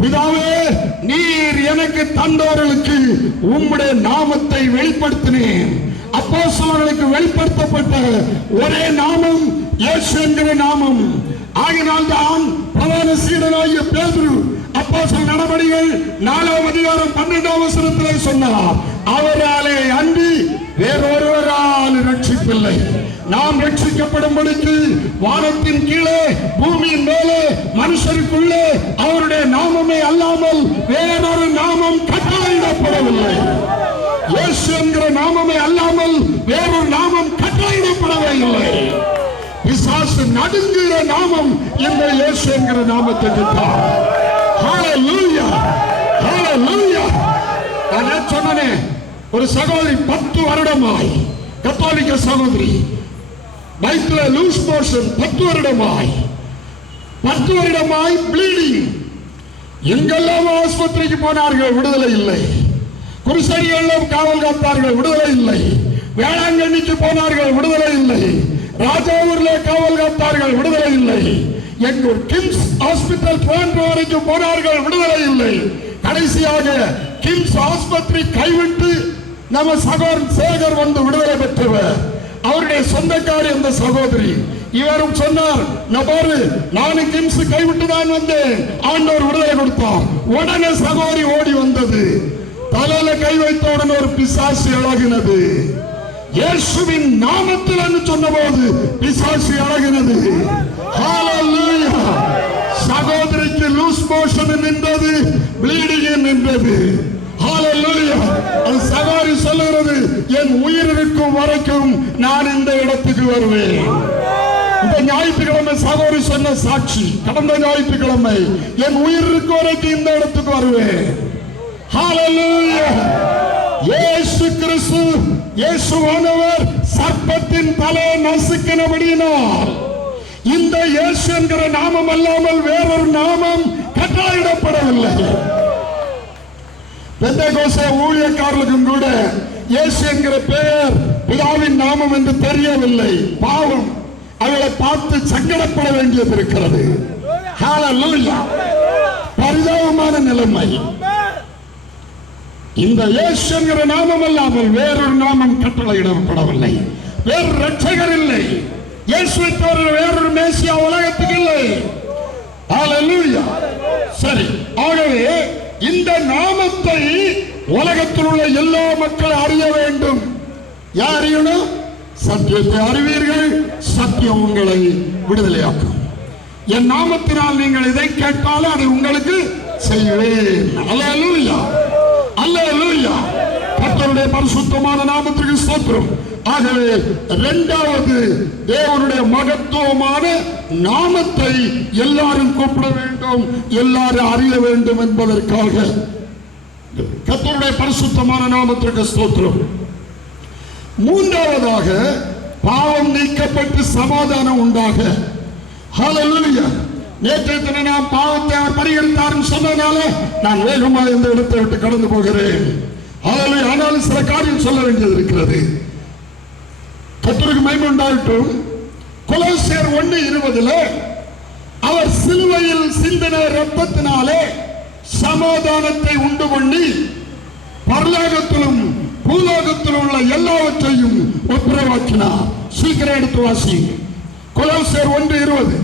பிதாவே நீர் எனக்கு தந்தவர்களுக்கு உம்முடைய நாமத்தை வெளிப்படுத்தினேன். அப்போஸ்தலர்களுக்கு வெளிப்படுத்தப்பட்ட ஒரே நாமம் இயேசு என்கிற நாமம். ஆகினால் தான் பிரதான சீடனாகிய பேதுரு அப்போஸ்தலர் நடவடிக்கைகள் நாலாவது அதிகாரம் பன்னெண்டாம் வசனத்திலே சொன்னார். அவராலே அன்றி வேறொருவரால் ரட்சிப்பில்லை நாம் ரட்சிக்கப்படும் ரட்சிக்கப்படும்படிக்கு வானத்தின் கீழே பூமியின் மேலே மனுஷருக்குள்ளே அவருடைய நாமமே அல்லாமல் வேறொரு நாமம் கட்டளையிடப்படவில்லை இயேசு என்கிற நாமமே அல்லாமல் வேறொரு நாமம் கட்டளையிடப்படவே இல்லை பிசாசு நடுங்குகிற நாமம் இந்த இயேசு என்கிற நாமத்துக்கு தான் Hallelujah. Hallelujah. நான் என்ன சொன்னனே ஒரு சகோதரி பத்து வருடமாய் கத்தோலிக்க சகோதரி. பைக்ல லூஸ் மோஷன் பத்து வருடமாய். பத்து வருடமாய் ப்ளீடிங் எங்கெல்லாம் ஆஸ்பத்திரிக்கு போனார்கள் விடுதலை இல்லை. குருசடியெல்லாம் காவல் காத்தார்கள் விடுதலை இல்லை. வேளாங்கண்ணிக்கு போனார்கள் விடுதலை இல்லை. ராஜாவூர்ல காவல் காத்தார்கள் விடுதலை இல்லை. எங்கூர் கிம்ஸ் ஹாஸ்பிட்டல் போன்ற வரைக்கும் போனார்கள் விடுதலை இல்லை. கடைசியாக கிம்ஸ் ஆஸ்பத்திரி கைவிட்டு நம்ம சகோதரன் சேகர் வந்து விடுதலை பெற்றவர். அவருடைய சொந்தக்காரி அந்த சகோதரி. இவரும் சொன்னார் நான் பாரு நானும் கிம்ஸ் கைவிட்டு தான் வந்தேன். ஆண்டவர் விடுதலை கொடுத்தோம் உடனே சகோதரி ஓடி வந்தது. தலையில கை வைத்த உடனே ஒரு பிசாசு இழகினது இயேசுவின் நாமத்தில் என்று சொன்னபோது பிசாசு இழகினது சகோதரிக்கு லூஸ் மோஷன் நின்றது ப்ளீடிங் நின்றது. Hallelujah. அது சகோதரி சொல்லுகிறது என் உயிர் இருக்கும் வரைக்கும் நான் இந்த இடத்துக்கு வருவேன். இந்த ஞாயிற்றுக்கிழமை சகோதரி சொன்ன சாட்சி கடந்த ஞாயிற்றுக்கிழமை என் உயிர் இருக்கும் வரைக்கும் இந்த இடத்துக்கு வருவேன். இயேசு கிறிஸ்து இயேசுவானவர் சர்ப்பத்தின் தலை நசுக்கினபடியினால் இந்த இயேசு என்கிற நாமம் அல்லாமல் வேறொரு நாமம் கட்டாயிடப்படவில்லை பெந்தகோச ஊழியக்காரர்களுக்கும் கூட இயேசு என்கிற பெயர் பிதாவின் நாமம் என்று தெரியவில்லை. பாவம். அவளை பார்த்து சங்கடப்பட வேண்டியது இருக்கிறது. பரிதாபமான நிலைமை. இந்த இயேசு என்கிற நாமம் அல்லாமல் வேறொரு நாமம் கட்டளையிடப்படவில்லை வேறு ரட்சகர் இல்லை. இயேசுவை தவிர வேறொரு மேசியா உலகத்துக்கு இல்லை. சரி ஆகவே இந்த நாமத்தை உலகத்தில் உள்ள எல்லா மக்கள் அறிய வேண்டும். யார் அறியணும்? சத்தியத்தை அறிவீர்கள் சத்தியம் உங்களை விடுதலையாக்கும். என் நாமத்தினால் நீங்கள் இதை கேட்டாலும் அதை உங்களுக்கு செய்வேன். அல்லேலூயா. அல்லேலூயா. கர்த்தருடைய பரிசுத்தமான நாமத்திற்கு ஸ்தோத்திரம். ஆகவே இரண்டாவது தேவனுடைய மகத்துவமான நாமத்தை எல்லாரும் கூப்பிட வேண்டும் எல்லாரும் அறிய வேண்டும் என்பதற்காக. கத்தருடைய பரிசுத்தமான நாமத்திற்கு ஸ்தோத்திரம். மூன்றாவதாக பாவம் நீக்கப்பட்டு சமாதானம் உண்டாக. ஹalleluya நேற்றைய தினம் நான் பாவத்தை அவர் பரிகரித்தார்னு சொன்னதால நான் வேகமாக இந்த இடத்தை விட்டு கடந்து போகிறேன். ஆனாலும் சில காரியம் சொல்ல வேண்டியது இருக்கிறது. கத்தருக்கு மகிமை உண்டாகட்டும் கொலோசியர் ஒன்று இருபதுல அவர் சிலுவையில் சிந்தின ரத்தத்தினாலே சமாதானத்தை உண்டு பண்ணி பரலோகத்திலும் பூலோகத்திலும் உள்ள எல்லாவற்றையும் ஒப்புரவாக்கினார். சீக்கிரம் எடுத்து வாசிங்க கொலோசியர் ஒன்று இருபது.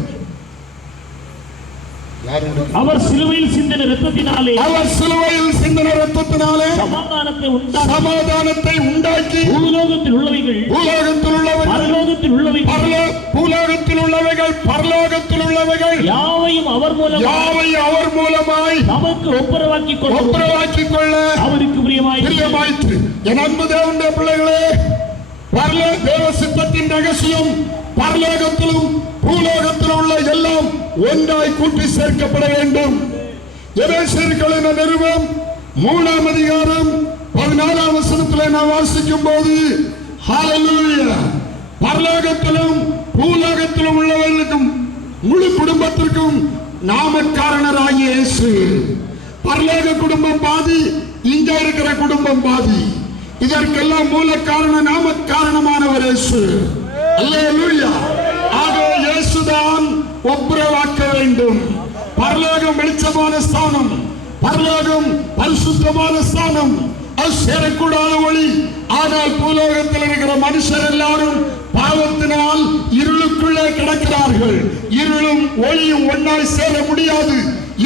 அவர் சிலுவையில் சிந்தின ரத்தத்தினாலே அவர் சிலுவையில் சிந்தின ரத்தத்தினாலே சமாதானத்தை உண்டாக்கி சமாதானத்தை உண்டாக்கி பூலோகத்தில் உள்ளவைகள் பூலோகத்தில் உள்ளவைகள் பரலோகத்தில் உள்ளவைகள் பரலோ பூலோகத்தில் உள்ளவைகள் பரலோகத்தில் உள்ளவைகள் யாவையும் அவர் மூலம் யாவை அவர் மூலமாய் நமக்கு ஒப்புரவாக்கி கொண்டு ஒப்புரவாக்கிக் கொள்ள அவருக்கு பிரியமாய் பிரியமாயிற்று. என் அன்பு தேவனுடைய பிள்ளைகளே பரலோ தேவ சித்தத்தின் ரகசியம் பரலோகத்திலும் பூலோகத்தில் உள்ள எல்லாம் ஒன்றாய் கூட்டி சேர்க்கப்பட வேண்டும். எபேசியர்களின் நிறுவம் மூணாம் அதிகாரம் பதினாலாம் வசனத்தில் நான் வாசிக்கும் போது பரலோகத்திலும் பூலோகத்திலும் உள்ளவர்களுக்கும் முழு குடும்பத்திற்கும் நாமக்காரணராகிய இயேசு. பரலோக குடும்பம் பாதி இங்க இருக்கிற குடும்பம் பாதி. இதற்கெல்லாம் மூல காரணம் நாம காரணமானவர் இயேசு. அல்லேலூயா. ஒப்புரவாக்க வேண்டும். பரலோகம் வெளிச்சமான ஸ்தானம். பரலோகம் பரிசுத்தமான ஸ்தானம். அது சேரக்கூடாத ஒளி. ஆனால் பூலோகத்தில் இருக்கிற மனுஷர் எல்லாரும் பாவத்தினால் இருளுக்குள்ளே கிடக்கிறார்கள். இருளும் ஒளியும் ஒன்றாய் சேர முடியாது.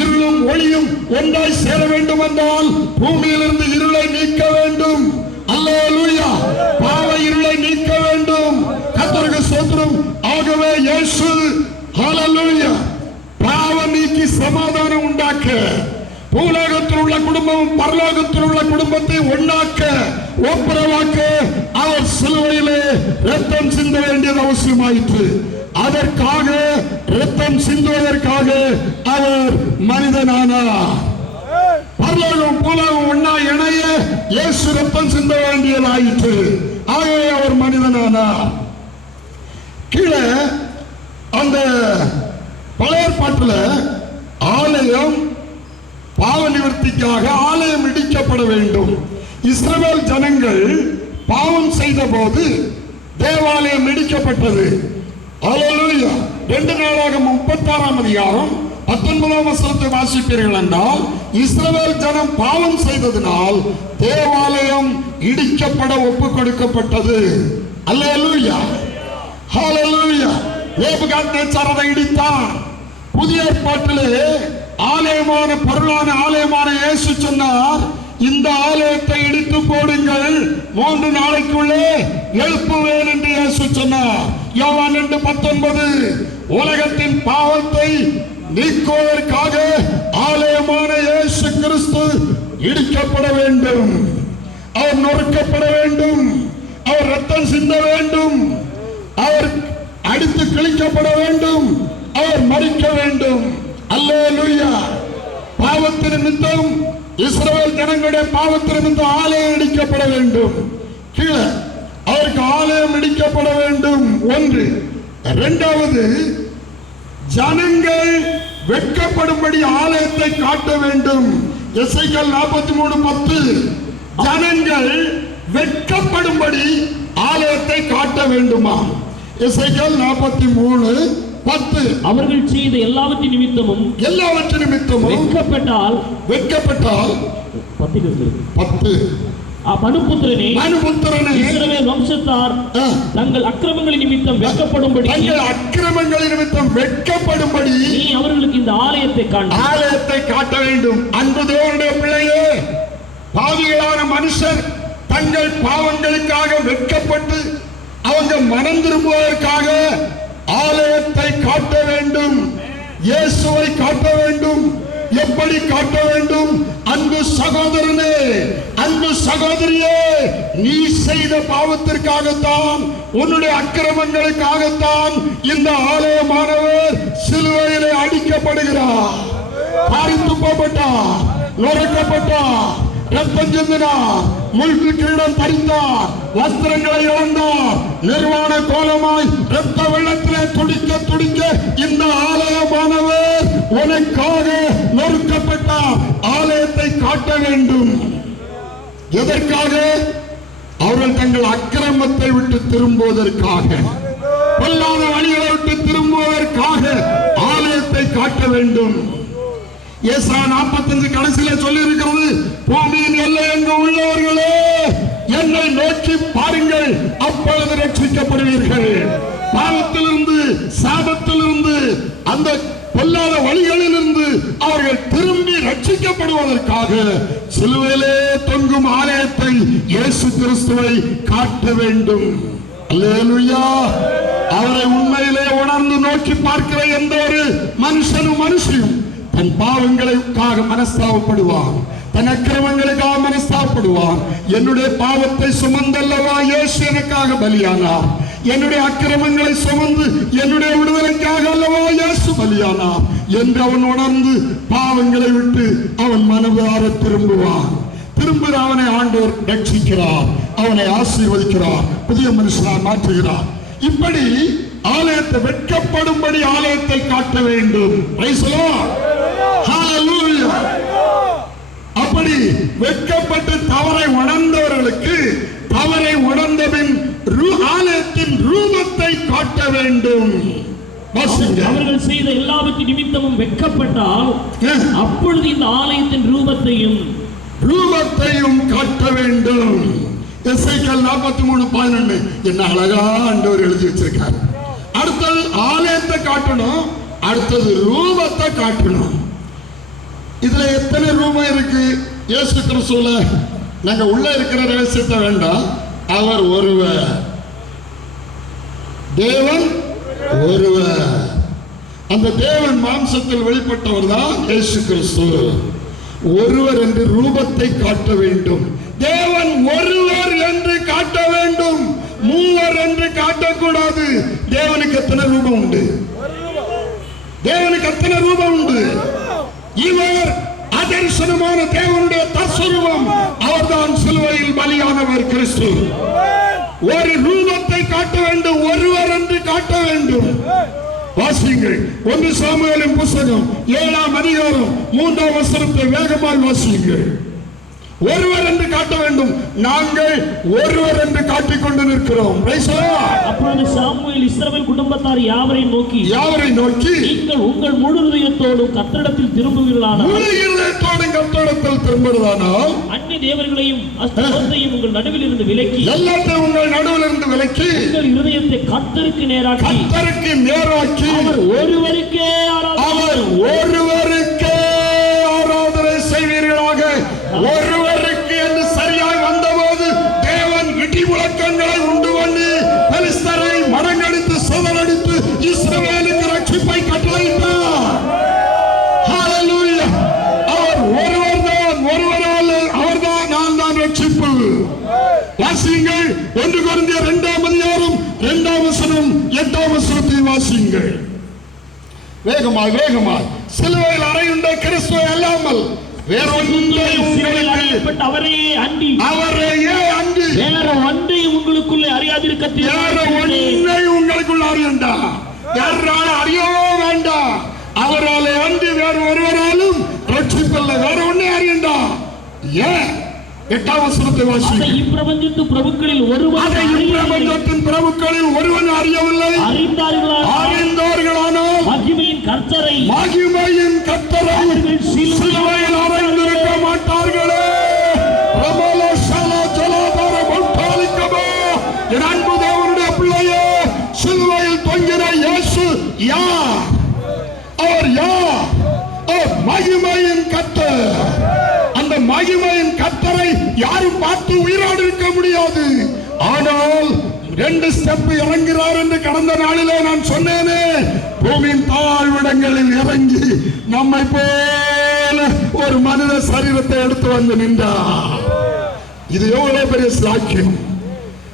இருளும் ஒளியும் ஒன்றாய் சேர வேண்டும் என்றால் பூமியிலிருந்து இருளை நீக்க வேண்டும். அல்லேலூயா. பாவ இருளை நீக்க வேண்டும். கத்தருக்கு சொந்தம் ஆகவே இயேசு ஹalleluya நீக்கி சமாதானம் உண்டாக்க பூலோகத்தில் உள்ள குடும்பம் பரலோகத்தில் உள்ள குடும்பத்தை ஒன்னாக்க ஒப்புரவாக்க அவர் சிலுவையிலே ரத்தம் சிந்த வேண்டியது அவசியமாயிற்று அதற்காக ரத்தம் சிந்துவதற்காக அவர் மனிதனானார் பரலோகம் பூலோகம் ஒன்னா இணைய இயேசு ரத்தம் சிந்த வேண்டியதாயிற்று ஆகவே அவர் மனிதனானார் கீழே அந்த பழைய பாட்டில் ஆலயம் பாவ நிவர்த்திக்காக ஆலயம் இடிக்கப்பட வேண்டும். இஸ்ரவேல் ஜனங்கள் பாவம் செய்த போது தேவாலயம் இடிக்கப்பட்டது. ரெண்டு நாளாக முப்பத்தாறாம் அதிகாரம் பத்தொன்பதாம் வசனத்தை வாசிப்பீர்கள் என்றால் இஸ்ரவேல் ஜனம் பாவம் செய்ததினால் தேவாலயம் இடிக்கப்பட ஒப்பு கொடுக்கப்பட்டது அல்லேலூயா ஹalleluya. நேபுகாத்நேச்சார் அதை இடித்தான் புதிய ஏற்பாட்டிலே ஆலயமான பொருளான ஆலயமான இயேசு சொன்னார் இந்த ஆலயத்தை இடித்து போடுங்கள். மூன்று நாளைக்குள்ளே எழுப்புவேன் என்று இயேசு சொன்னார். யோவான் ரெண்டு பத்தொன்பது உலகத்தின் பாவத்தை நீக்குவதற்காக ஆலயமான இயேசு கிறிஸ்து இடிக்கப்பட வேண்டும். அவர் நொறுக்கப்பட வேண்டும். அவர் ரத்தம் சிந்த வேண்டும். அவர் அடித்து கிழிக்கப்பட வேண்டும். அவர் மறிக்க வேண்டும். அல்லேலூயா. பாவத்தின் நிமித்தம் இஸ்ரவேல் ஜனங்களுடைய பாவத்தின் நிமித்தம் ஆலயம் இடிக்கப்பட வேண்டும். கீழே அவருக்கு ஆலயம் இடிக்கப்பட வேண்டும். ஒன்று. இரண்டாவது ஜனங்கள் வெட்கப்படும்படி ஆலயத்தை காட்ட வேண்டும். எஸ்ஐக்கள் நாற்பத்தி மூணு பத்து. ஜனங்கள் வெட்கப்படும்படி ஆலயத்தை காட்ட வேண்டுமா? எஸ்ஐக்கள் நாற்பத்தி மூணு பத்து. அவர்கள் செய்த எல்லாவற்றின் நிமித்தமும் எல்லாவற்றின் நிமித்தமும் வெட்கப்பட்டால் வெட்கப்பட்டால் இருந்தது பத்து. மனுபுத்திரனே மனுபுத்திரனே. இஸ்ரவேல் வம்சத்தார் தங்கள் அக்கிரமங்களின் நிமித்தம் வெட்கப்படும்படி தங்கள் அக்கிரமங்களின் நிமித்தம் வெட்கப்படும்படி நீ அவர்களுக்கு இந்த ஆலயத்தை காண்ப. ஆலயத்தை காட்ட வேண்டும். அன்பு தேவனுடைய பிள்ளையே பாவிகளான மனுஷர் தங்கள் பாவங்களுக்காக வெட்கப்பட்டு அவங்க மனம் திரும்புவதற்காக ஆலயத்தை காட்ட வேண்டும். இயேசுவை காட்ட வேண்டும். எப்படி காட்ட வேண்டும்? அன்பு சகோதரனே அன்பு சகோதரியே நீ செய்த பாவத்திற்காகத்தான் உன்னுடைய அக்கிரமங்களுக்காகத்தான் இந்த ஆலயமானவர் சிலுவையிலே அடிக்கப்படுகிறார். பாரித்து போகப்பட்டார் நுழைக்கப்பட்டார் ரத்தம் சிந்தினார் முழுக்கு கிரீடம் தரித்தார் வஸ்திரங்களை இழந்தார். நிர்வாண கோலமாய் ரத்த வெள்ளத்திலே துடிக்க துடிக்க இந்த ஆலயமானவர் உனக்காக நொறுக்கப்பட்டார். ஆலயத்தை காட்ட வேண்டும். எதற்காக? அவர்கள் தங்கள் அக்கிரமத்தை விட்டு திரும்புவதற்காக. பொல்லாத வழிகளை விட்டு திரும்புவதற்காக ஆலயத்தை காட்ட வேண்டும். ஏசா 45 கடைசியில சொல்லி இருக்கிறது பூமியின் எல்லை எங்கு உள்ளவர்களே என்னை நோக்கி பாருங்கள் அப்பொழுது ரட்சிக்கப்படுவீர்கள். பாவத்திலிருந்து சாபத்திலிருந்து அந்த பொல்லாத வழிகளிலிருந்து அவர்கள் திரும்பி ரட்சிக்கப்படுவதற்காக சிலுவையிலே தொங்கும் ஆலயத்தை இயேசு கிறிஸ்துவை காட்ட வேண்டும். அவரை உண்மையிலே உணர்ந்து நோக்கி பார்க்கிற எந்த ஒரு மனுஷனும் மனுஷியும் தன் பாவங்களுக்காக மனஸ்தாபப்படுவான். தன் அக்கிரமங்களுக்காக மனஸ்தாபப்படுவான். என்னுடைய பாவத்தை சுமந்தல்லவா இயேசு எனக்காக பலியானார். என்னுடைய அக்கிரமங்களை சுமந்து என்னுடைய விடுதலைக்காக அல்லவா இயேசு பலியானார் என்று அவன் உணர்ந்து பாவங்களை விட்டு அவன் மனதார திரும்புவான். திரும்ப அவனை ஆண்டோர் ரட்சிக்கிறார். அவனை ஆசீர்வதிக்கிறார். புதிய மனுஷனாக மாற்றுகிறார். இப்படி ஆலயத்தை வெட்கப்படும்படி ஆலயத்தை காட்ட வேண்டும். வெட்கப்பட்டு தவறை உணர்ந்தவர்களுக்கு தவறை உணர்ந்தபின் ஆலயத்தின் ரூபத்தை காட்ட வேண்டும். அவர்கள் செய்த எல்லாவற்றின் நிமித்தமும் வெட்கப்பட்டால். அப்பொழுது இந்த ஆலயத்தின் ரூபத்தையும் ரூபத்தையும் காட்ட வேண்டும். எஸ்ஐக்கள் நாற்பத்தி மூணு பதினொன்னு. என்ன அழகா ஆண்டவர் எழுதி வச்சிருக்காரு. அடுத்தது ஆலயத்தை காட்டணும் அடுத்தது ரூபத்தை காட்டணும். இதுல எத்தனை ரூபம் இருக்கு? இயேசு கிறிஸ்துல நாங்க உள்ள இருக்கிற ரகசியத்தை வேண்டாம். அவர் ஒருவர். தேவன் ஒருவர். அந்த தேவன் மாம்சத்தில் வெளிப்பட்டவர் தான் இயேசு கிறிஸ்து ஒருவர் என்று ரூபத்தை காட்ட வேண்டும். தேவன் ஒருவர் என்று காட்ட வேண்டும். மூவர் என்று காட்டக்கூடாது. தேவனுக்கு எத்தனை ரூபம் உண்டு? தேவனுக்கு எத்தனை ரூபம் உண்டு? இவர் தரிசனமான தேவனுடைய தற்சரூபம் அவர்தான் சிலுவையில் பலியானவர் கிறிஸ்து. ஒரு ரூபத்தை காட்ட வேண்டும் ஒருவர் என்று காட்ட வேண்டும். வாசியுங்கள். ஒன்று சாமுவேலின் புஸ்தகம் ஏழாம் அதிகாரம் மூன்றாம் வசனத்தை வேகமால் வாசியுங்கள். ஒருவர் என்று காட்ட வேண்டும். நாங்கள் ஒருவர் என்று காட்டிக் கொண்டு நிற்கிறோம். அப்பொழுது சாமுவேல் இஸ்ரவேல் குடும்பத்தார் யாவரையும் நோக்கி யாவரை நோக்கி? நீங்கள் உங்கள் முழு இதயத்தோடும் கத்தரிடத்தில் திரும்புவீர்களானால் முழு இருதயத்தோடும் கர்த்தரிடத்தில் திரும்புவதானால் அந்நிய தேவர்களையும் அஸ்தவத்தையும் உங்கள் நடுவில் இருந்து விலக்கி எல்லாத்தையும் உங்கள் நடுவில் இருந்து விலக்கி உங்கள் இருதயத்தை கத்தருக்கு நேராக்கி கர்த்தருக்கு நேராக்கி அவர் ஒருவருக்கே அவர் ஒருவருக்கே வேகமாய் வேகமாய் சிலுவையில் அறையுண்ட கிறிஸ்துவை அல்லாமல் வேற ஒன்றை உங்களுக்கு அடைக்கப்பட்ட அவரையே அண்டி. அவரையே அன்று வேற ஒன்றையும் உங்களுக்குள்ளே அறியாதிருக்க வேற. ஒன்றை உங்களுக்குள்ள அறியண்டா. யாரால அறியவோ வேண்டாம் அவராலே அன்று வேறு ஒருவராலும் ரட்சிப்பல்ல. வேற ஒன்னே அறியண்டா. ஏன்? எட்டாம் வசனத்தை வாசி. இப்பிரபஞ்சத்து பிரபுக்களில் ஒருவர் அதை இப்பிரபஞ்சத்தின் பிரபுக்களில் ஒருவன் அறியவில்லை. அறிந்தார்களா அறிந்தவர்களானால் மகிமையின் கர்த்தரை மகிமையின் கத்தரை சிலுவையில் அறைந்திருக்க மாட்டார்களே. பிரபல சல ஜலாதார முட்டாளிக்கமோ என் அன்பு தேவனுடைய பிள்ளையே சிலுவையில் தொங்கின இயேசு யார்? அவர் யார்? மகிமையின் கத்தர் அந்த கத்தரை யாரும் பார்த்து உயிரோடு இருக்க முடியாது. ஆனால் ரெண்டு ஸ்டெப் இறங்குகிறார் என்று கடந்த நாளிலே நான் சொன்னேனே. பூமியின் தாழ்விடங்களில் இறங்கி நம்மை போல ஒரு மனித சரீரத்தை எடுத்து வந்து நின்றார். இது எவ்வளவு பெரிய சாக்கியம்.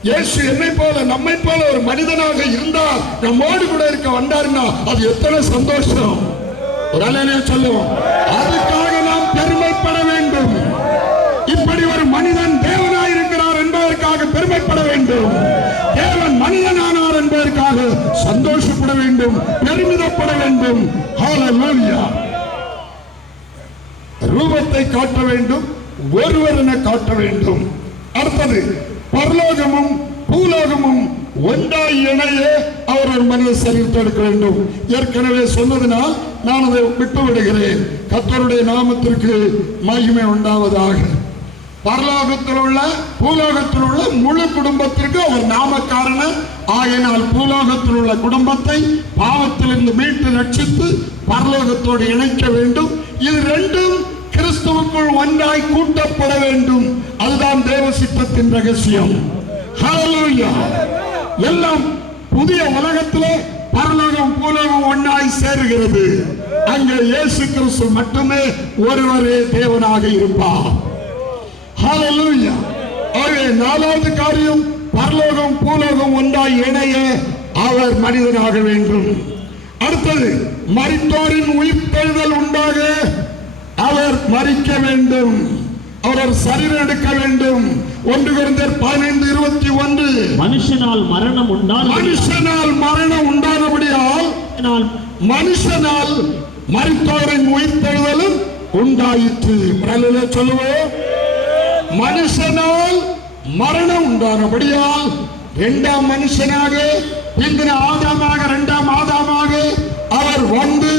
இயேசு என்னை போல நம்மை போல ஒரு மனிதனாக இருந்தால் நம்மோடு கூட இருக்க வந்தாருன்னா அது எத்தனை சந்தோஷம். ஒரு சொல்லுவோம் அதுக்காக நாம் பெருமைப்பட வேண்டும் இப்படி ஒரு மனிதன் தேவனாய் இருக்கிறார் என்பதற்காக பெருமைப்பட வேண்டும். தேவன் மனிதனானார் என்பதற்காக சந்தோஷப்பட வேண்டும் பெருமிதப்பட வேண்டும். ரூபத்தை காட்ட வேண்டும் ஒருவர் என காட்ட வேண்டும். அடுத்தது பரலோகமும் பூலோகமும் ஒன்றாய் இணைய அவர் ஒரு மனித சரீரத்தை எடுக்க வேண்டும். ஏற்கனவே சொன்னதினால் நான் அதை விட்டு விடுகிறேன் கத்தருடைய நாமத்திற்கு மகிமை உண்டாவதாக. பரலோகத்தில் உள்ள பூலோகத்தில் உள்ள முழு குடும்பத்திற்கு அவர் நாமக்காரன. ஆகையினால் பூலோகத்தில் உள்ள குடும்பத்தை பாவத்திலிருந்து மீட்டு ரட்சித்து பரலோகத்தோடு இணைக்க வேண்டும். இது ரெண்டும் கிறிஸ்துவுக்குள் ஒன்றாய் கூட்டப்பட வேண்டும். அதுதான் தேவ சித்தத்தின் ரகசியம் எல்லாம் புதிய உலகத்திலே பரலோகம் பூலோகம் ஒன்றாய் சேருகிறது. அங்கே இயேசு கிறிஸ்து மட்டுமே ஒருவரே தேவனாக இருப்பார். நாலாவது காரியம் பரலோகம் பூலோகம் ஒன்றாய் இணைய அவர் மனிதனாக வேண்டும். அடுத்தது மரித்தோரின் உயிர்த்தெழுதல் உண்டாக அவர் மரிக்க வேண்டும். அவர் சரீரம் எடுக்க வேண்டும். ஒன்று குறைந்தர் பதினைந்து இருபத்தி ஒன்று. மனுஷனால் மரணம் உண்டான மனுஷனால் மரணம் உண்டானபடியால் மனுஷனால் மரித்தோரின் உயிர்த்தெழுதலும் உண்டாயிற்று. சொல்லுவோம் மனுஷனால் மரணம் உண்டானபடியால் இரண்டாம் மனுஷனாக பிந்தின ஆதாமாக இரண்டாம் ஆதாமாக அவர் வந்து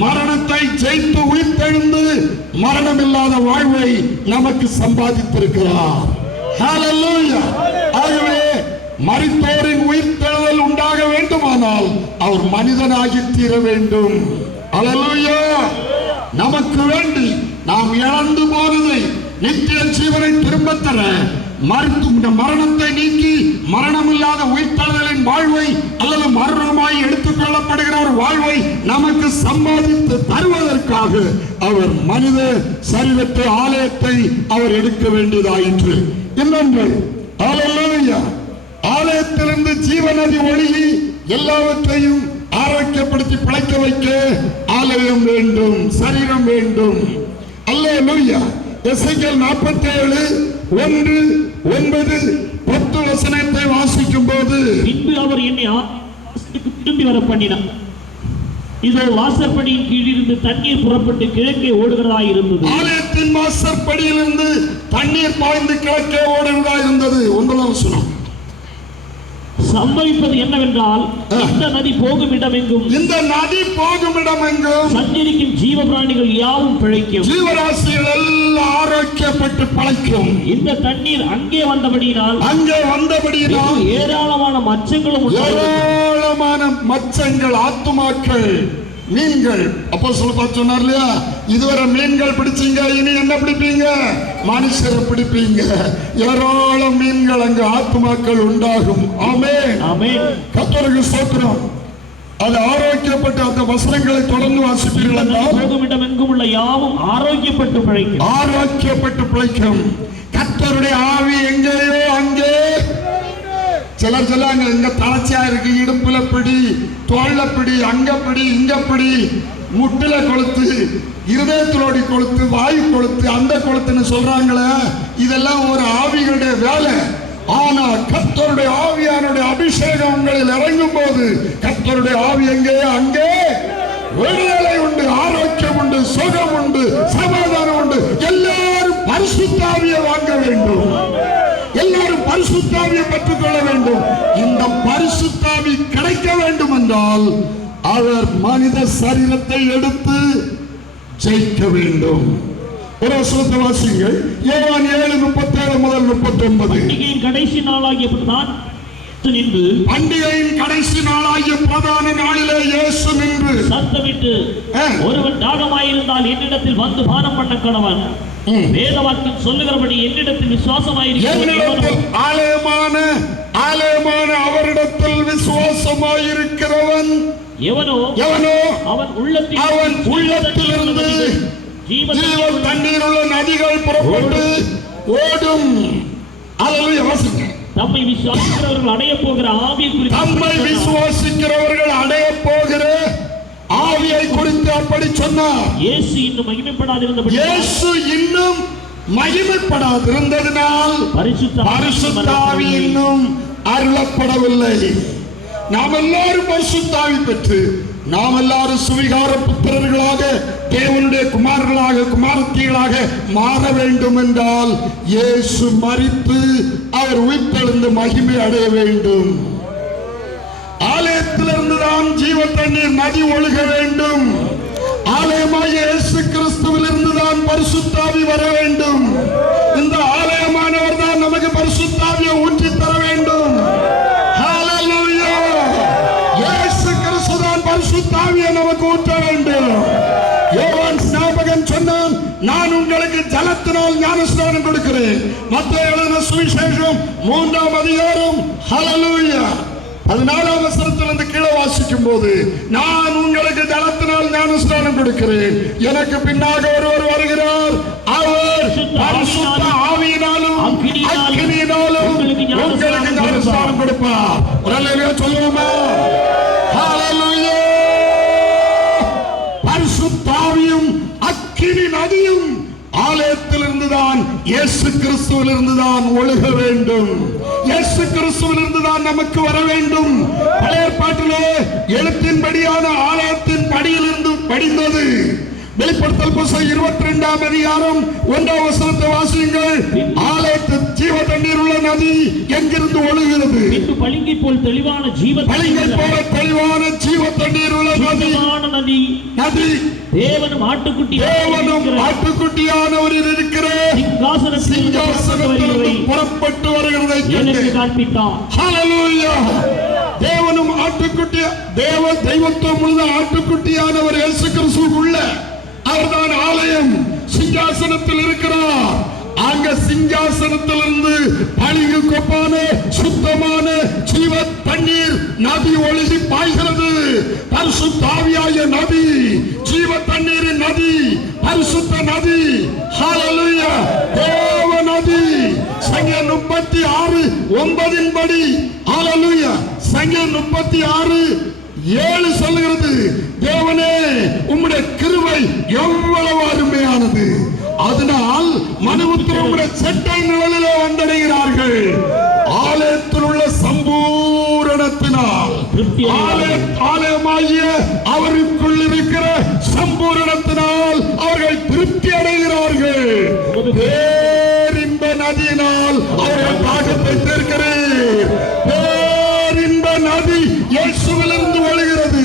மரணத்தை ஜெயித்து உயிர்த்தெழுந்து மரணமில்லாத வாழ்வை நமக்கு சம்பாதித்திருக்கிறார் Hallelujah. ஆகவே மரித்தோரின் உயிர்த்தெழுதல் உண்டாக வேண்டுமானால் அவர் மனிதனாகி தீர வேண்டும் Hallelujah. நமக்கு வேண்டி நாம் இழந்து போனதை நித்திய ஜீவனை திரும்ப தர மறுத்து இந்த மரணத்தை நீக்கி மரணமில்லாத உயிர்த்தெழுதலின் வாழ்வை அல்லது மரணமாய் எடுத்துக் கொள்ளப்படுகிற ஒரு வாழ்வை நமக்கு சம்பாதித்து தருவதற்காக அவர் மனித சரீரத்தை ஆலயத்தை அவர் எடுக்க வேண்டியதாயிற்று. இன்னொன்று ஆலயத்திலிருந்து ஜீவநதி ஒழுகி எல்லாவற்றையும் ஆரோக்கியப்படுத்தி பிழைக்க வைக்க ஆலயம் வேண்டும் சரீரம் வேண்டும். அல்லேலூயா. எசைக்கல் நாற்பத்தி ஏழு ஒன்று ஒன்பது பத்து வசனத்தை வாசிக்கும் போது பின்பு அவர் என்னை திரும்பி வர பண்ணினார். இதோ வாசற்படியின் கீழிருந்து தண்ணீர் புறப்பட்டு கிழக்கே ஓடுகிறதா இருந்தது. ஆலயத்தின் வாசற்படியிலிருந்து தண்ணீர் பாய்ந்து கிழக்கே ஓடுவதா இருந்தது. ஒன்பதாம் வசனம். சம்பவிப்பது என்னவென்றால் இந்த நதி போகும் இடமெங்கும் இந்த நதி போகும் இடம் எங்கும் சஞ்சரிக்கும் ஜீவ பிராணிகள் யாவும் பிழைக்கும். ஜீவராசிகள் எல்லாம் ஆரோக்கியப்பட்டு பழைக்கும். இந்த தண்ணீர் அங்கே வந்தபடியினால் அங்கே வந்தபடியினால் ஏராளமான மச்சங்களும். ஏராளமான மச்சங்கள் ஆத்துமாக்கள். மீன்கள். அப்போ சொல்ல சொன்னார் இல்லையா? இதுவரை மீன்கள் பிடிச்சீங்க இனி என்ன பிடிப்பீங்க? மனுஷரை பிடிப்பீங்க. ஏராளம் மீன்கள் அங்கு ஆத்துமாக்கள் உண்டாகும். ஆமே கத்தருக்கு சோத்திரம் அது ஆரோக்கியப்பட்ட அந்த வசனங்களை தொடர்ந்து வாசிப்பீர்கள்? இடமெங்கும் உள்ள யாவும் ஆரோக்கியப்பட்டு பிழைக்கும். ஆரோக்கியப்பட்டு பிழைக்கும். கத்தருடைய ஆவி எங்கேயோ அங்கே சிலர் சொல்லுவாங்க இங்க தளர்ச்சியா இருக்கு இடுப்புல பிடி தோல்ல பிடி அங்க பிடி இங்க பிடி. முட்டில கொளுத்து இருதயத்திலோடி கொளுத்து வாயு கொளுத்து அந்த கொளுத்துன்னு சொல்றாங்களே இதெல்லாம் ஒரு ஆவிகளுடைய வேலை. ஆனா கத்தருடைய ஆவியானுடைய அபிஷேகம் உங்களில் இறங்கும் போது கத்தருடைய ஆவி எங்கே? அங்கே. விடுதலை உண்டு ஆரோக்கியம் உண்டு சுகம் உண்டு சமாதானம் உண்டு. எல்லாரும் பரிசுத்தாவியை வாங்க வேண்டும். எல்லாரும் பரிசுத்தாவியை பெற்றுக்கொள்ள வேண்டும். இந்த பரிசுத்தாவி கிடைக்க வேண்டும் என்றால் அவர் மனித சரீரத்தை எடுத்து ஜெயிக்க வேண்டும். ஒரு வசனத்தை வாசிங்கள் ஏவான் ஏழு முதல் முப்பத்தி ஒன்பது பண்டிகையின் கடைசி நாளாகிய நின்று பண்டிகையின் கடைசி நாளாகிய பிரதான நாளிலே இயேசு நின்று. சத்தமிட்டு. ஒருவன் தாகமாயிருந்தால் என்னிடத்தில் வந்து பானம் பண்ண கணவன். வேதவாக்கியம் சொல்லுகிறபடி என்னிடத்தில் என்னிடத்தில் ஆலயமான ஆலயமான அவரிடத்தில் விசுவாசமாயிருக்கிறவன். எவனோ எவனோ அவன் உள்ளத்தில் அவன் உள்ளத்திலிருந்து ஜீவ ஜீவன் தண்ணீர் உள்ள நதிகள் புறப்பட்டு ஓடும். அல்லது வாசிங்க. தம்மை விசுவாசிக்கிறவர்கள் அடைய போகிற ஆவியை குறித்து விசுவாசிக்கிறவர்கள் அடைய போகிற ஆவியை குறித்து அப்படி சொன்னார். இயேசு இன்னும் மகிமைப்படாதிருந்தபடி இயேசு இன்னும் மகிமைப்படாதிருந்ததினால் பரிசுத்த பரிசுத்தாவி இன்னும் அருளப்படவில்லை. நாம் எல்லாரும் பரிசுத்தாவி பெற்று நாம் எல்லாரும் சுவிகார புத்திரர்களாக தேவனுடைய குமாரர்களாக குமாரத்திகளாக மாற வேண்டும் என்றால் இயேசு மரித்து அவர் உயிர்த்தெழுந்து மகிமை அடைய வேண்டும். ஆலயத்திலிருந்து தான் ஜீவ தண்ணீர் நதி ஒழுக வேண்டும். ஆலயமாக இயேசு கிறிஸ்துவிலிருந்து தான் பரிசுத்தாவி வர வேண்டும். இந்த ஆலயமானவர் தான் நமக்கு பரிசுத்தாவியை ஊற்றி தர வேண்டும். இயேசு கிறிஸ்து தான் பரிசுத்தாவியை நமக்கு ஊற்ற வேண்டும். யோவான் ஸ்நாபகன் சொன்னான் நான் உங்களுக்கு ஜலத்தினால் ஞானஸ்நானம் கொடுக்கிறேன். மற்ற எழுதின சுவிசேஷம் மூன்றாம் அதிகாரம். ஹalleluya பதினாலாம் வசனத்திலிருந்து கீழே வாசிக்கும் போது நான் உங்களுக்கு ஜலத்தினால் ஞானஸ்நானம் கொடுக்கிறேன். எனக்கு பின்னாக ஒருவர் வருகிறார். அவர் பரிசுத்த ஆவியினாலும் அக்கினியினாலும் உங்களுக்கு ஞானஸ்நானம் கொடுப்பார். ஒரு சொல்லுவோமா? பரிசுத்தாவியும் அக்கினி நதியும் ஆலயத்திலிருந்து தான் இயேசு கிறிஸ்துவிலிருந்து தான் ஒழுக வேண்டும். இயேசு கிறிஸ்துவிலிருந்து தான் நமக்கு வர வேண்டும். பழைய ஏற்பாட்டிலே எழுத்தின்படியான ஆலயத்தின் படியிலிருந்து படிந்தது. வெளிப்படுத்தல் புஸ்தகம் இருபத்தி ரெண்டாம் அதிகாரம் ஒன்றாம் வசனத்தை வாசியுங்கள். ஆலயத்து ஜீவ தண்ணீர் உள்ள நதி எங்கிருந்து ஒழுகிறது? பளிங்கை போல் தெளிவான ஜீவ பளிங்கை போல தெளிவான ஜீவ தண்ணீர் உள்ள நதி. சுத்தமான நதி. நதி. தேவனும் ஆட்டுக்குட்டி தேவனும் ஆட்டுக்குட்டியானவரில் இருக்கிற சிங்காசனத்தில் சிங்காசனத்திலிருந்து புறப்பட்டு வருகிறதை எனக்கு காண்பித்தான். ஹalleluya தேவனும் ஆட்டுக்குட்டி தேவ தெய்வத்துவம் உள்ள ஆட்டுக்குட்டியானவர் இயேசு கிறிஸ்துவுக்குள்ள அவர்தான் ஆலயம் சிங்காசனத்தில் இருக்கிறார். அங்க சிங்காசனத்திலிருந்து பழிகு கொப்பான சுத்தமான ஜீவ தண்ணீர் நதி ஒழுகி பாய்கிறது. பரிசுத்தாவியாய நதி ஜீவ தண்ணீரின் நதி பரிசுத்த நதி. ஹalleluya தேவ நதி. சங்க முப்பத்தி ஆறு ஒன்பதின் படி ஹாலலுய சங்க முப்பத்தி ஆறு ஏழு சொல்லுகிறது. தேவனே உம்முடைய கிருவை எவ்வளவு அருமையானது. அதனால் மன உம்முடைய செட்டை நிழலிலே வந்தடைகிறார்கள். ஆலயத்தில் உள்ள சம்பூரணத்தினால் ஆலய ஆலயமாகிய அவருக்குள் இருக்கிற சம்பூரணத்தினால் அவர்கள் திருப்தி அடைகிறார்கள். பேரின்ப நதியினால் அவர்கள் தாகத்தை தீர்க்கிறேன் பேரின்ப நதி இயேசுவிலிருந்து ஒழுகிறது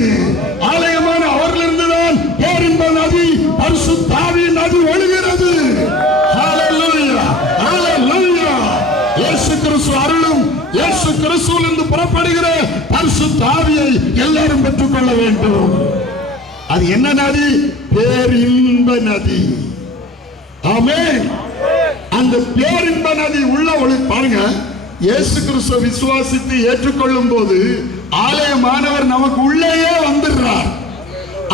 ஆலயமான அவர்களிருந்து தான் பேரின்ப நதி பரிசுத்தாவி நதி ஒழுகிறது ஹalleluya ஹalleluya இயேசு கிறிஸ்து அருளும் இயேசு கிறிஸ்துவிலிருந்து புறப்படுகிற பரிசுத்தாவியை எல்லாரும் பெற்றுக்கொள்ள வேண்டும். அது என்ன நதி? பேரின்ப நதி. ஆமே அந்த பேரின்ப நதி உள்ள ஒளி பாருங்க. இயேசு கிறிஸ்துவ விசுவாசித்து ஏற்றுக்கொள்ளும் போது ஆலயமானவர் நமக்கு உள்ளேயே வந்துடுறார்.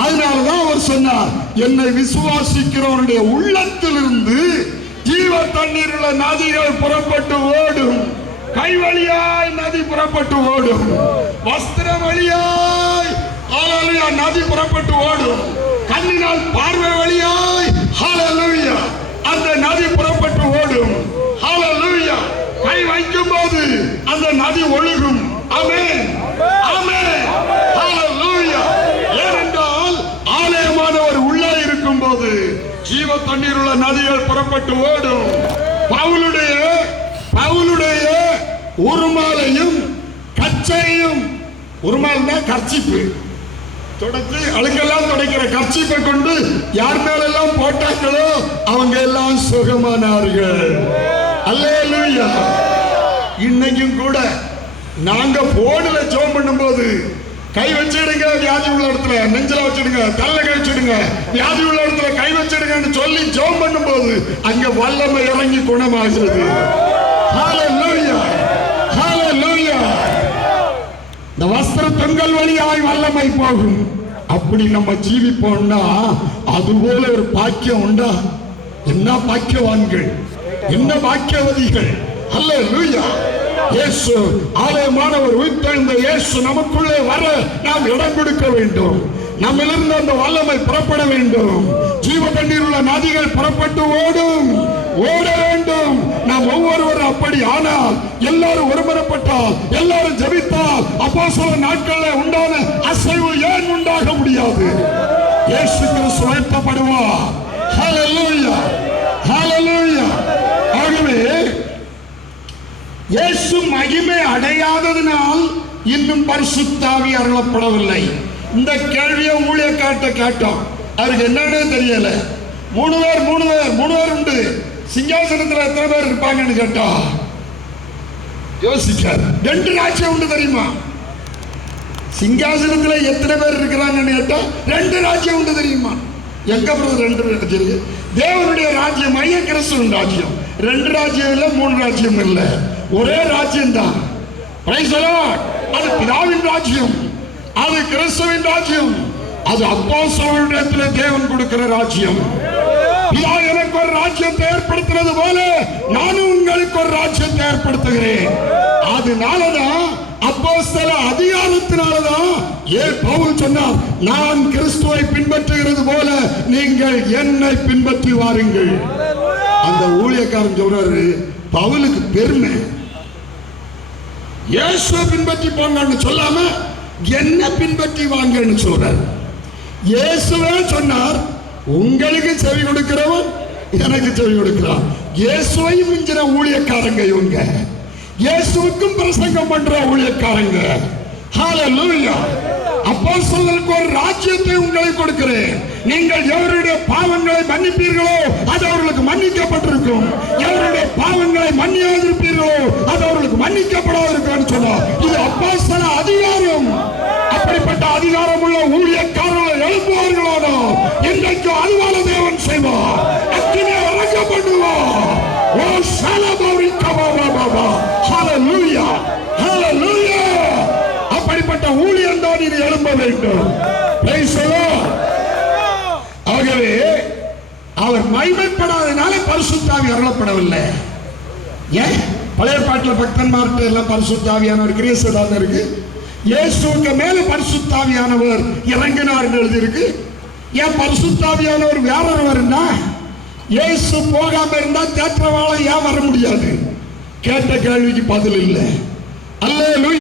அதனாலதான் அவர் சொன்னார் என்னை விசுவாசிக்கிறவருடைய உள்ளத்திலிருந்து ஜீவ தண்ணீர் உள்ள நதிகள் புறப்பட்டு ஓடும். கைவழி புறப்பட்டு ஓடும். வஸ்திர வழியாய் ஹalleluya நதி புறப்பட்டு ஓடும். கண்ணினால் பார்வை வழியாய் ஹalleluya அந்த நதி புறப்பட்டு ஓடும். ஹalleluya கை வைக்கும் போது அந்த நதி ஒழுகும். ஆமென் ஆமென் ஹalleluya ஏனென்றால் ஆலயமானவர் உள்ளே இருக்கும் போது ஜீவ தண்ணீர் உள்ள நதிகள் புறப்பட்டு ஓடும். பவுலுடைய உருமாலையும் கச்சையும் உருமால்னா கர்ச்சிப்பு. தொடச்சு அழுக்கெல்லாம் துடைக்கிற கர்ச்சிப்பை கொண்டு யார் மேலெல்லாம் போட்டாங்களோ அவங்க எல்லாம் சுகமானார்கள். அல்லேலூயா. இன்னைக்கும் கூட நாங்க போன்ல ஜோம் பண்ணும்போது கை வச்சிடுங்க வியாதி உள்ள இடத்துல நெஞ்சில வச்சிடுங்க தள்ள கை வச்சிடுங்க வியாதி உள்ள இடத்துல கை வச்சிடுங்கன்னு சொல்லி ஜோம் பண்ணும்போது அங்க வல்லமை இறங்கி குணமாகிறது ஹalleluya ஹalleluya இந்த வஸ்திர தொங்கல் வழியாய் வல்லமை போகும். அப்படி நம்ம ஜீவிப்போம்னா அது போல ஒரு பாக்கியம் உண்டா? என்ன பாக்கியவான்கள்? என்ன பாக்கியவதிகள்? அல்ல லூயா இயேசு ஆலயமானவர் உயிர்த்தெழுந்த இயேசு நமக்குள்ளே வர நாம் இடம் கொடுக்க வேண்டும். நம்மிலிருந்து அந்த வல்லமை புறப்பட வேண்டும். ஜீவ கண்ணீர் உள்ள நதிகள் புறப்பட்டு ஓடும். ஓட வேண்டும். நாம் ஒவ்வொருவரும் அப்படி ஆனால் எல்லாரும் ஒருமரப்பட்டால் எல்லாரும் ஜபித்தால் அப்போ சில நாட்கள்ல உண்டான அசைவு ஏன் உண்டாக முடியாது? இயேசு கிறிஸ்து உயர்த்தப்படுவார். ஹalleluya ஹalleluya ஆகவே இயேசு மகிமை அடையாததினால் இன்னும் பரிசுத்தாவி அருளப்படவில்லை. இந்த கேள்வியை ஊழியக்காட்ட கேட்டோம். அவருக்கு என்னன்னு தெரியல. மூணு பேர் மூணு பேர் மூணு பேர் உண்டு. சிங்காசனத்தில் எத்தனை பேர் இருப்பாங்கன்னு கேட்டா யோசிக்கார் ரெண்டு ராஜ்யம் உண்டு தெரியுமா? சிங்காசனத்தில் எத்தனை பேர் இருக்கிறாங்கன்னு கேட்டா ரெண்டு ராஜ்யம் உண்டு தெரியுமா? எங்க பிறகு ரெண்டு ராஜ்யம் தேவனுடைய ராஜ்யம் ஐய கிறிஸ்துவின் ராஜ்யம். ரெண்டு ராஜ்யம் இல்லை மூணு ராஜ்யம் இல்லை. ஒரே ராஜ்யம் தான். அது பிதாவின் ராஜ்யம். அது கிறிஸ்துவின் ராஜ்யம். அது அப்போ அப்போஸ்தலர்களிடத்துல தேவன் கொடுக்கிற ராஜ்யம். பிதா எனக்கு ராஜ்யத்தை ஏற்படுத்துறது போல நானும் உங்களுக்கு ஒரு ராஜ்யத்தை ஏற்படுத்துகிறேன். அதனாலதான் அப்போ சில அதிகாரத்தினாலதான் ஏ பவுல் சொன்னார் நான் கிறிஸ்துவை பின்பற்றுகிறது போல நீங்கள் என்னை பின்பற்றி வாருங்கள். அந்த ஊழியக்காரன் சொல்றாரு பவுலுக்கு பெருமை. இயேசுவை பின்பற்றி போங்கன்னு சொல்லாம என்ன பின்பற்றி வாங்கன்னு சொல்றாரு. இயேசுவே சொன்னார் உங்களுக்கு செவி கொடுக்கிறவன் எனக்கு சொல்லிக் கொடுக்கிறார். இயேசுவை மிஞ்சின ஊழியக்காரங்க இவங்க. இயேசுவுக்கும் பிரசங்கம் பண்ற ஊழியக்காரங்க. ஹalleluya சொல்லுக்கு ஒரு ராஜ்யத்தை உங்களுக்கு கொடுக்கிறேன். நீங்கள் எவருடைய பாவங்களை மன்னிப்பீர்களோ அது அவர்களுக்கு மன்னிக்கப்பட்டிருக்கும். எவருடைய பாவங்களை மன்னியாதிருப்பீர்களோ அது அவர்களுக்கு மன்னிக்கப்படாதிருக்கும் சொன்னார் இது அப்போ அதிகாரம். அப்படிப்பட்ட அதிகாரம் உள்ள ஊழியக்காரர்கள் ஆகவே அவர் மைமைப்படாதனால பரிசுத்தாவி அருளப்படவில்லை. ஏன்? பழைய பாட்டில் பக்தன்மார்கிட்ட எல்லாம் பரிசுத்தாவியானவர் கிரியசதான இருக்கு இயேசுக்கு மேல பரிசுத்தாவியானவர் இறங்கினார் எழுதியிருக்கு. ஏன் பரிசுத்தாவியானவர் வேற இயேசு போகாம இருந்தா தேற்றவாளம் ஏன் வர முடியாது? கேட்ட கேள்விக்கு பதில் இல்லை. அல்ல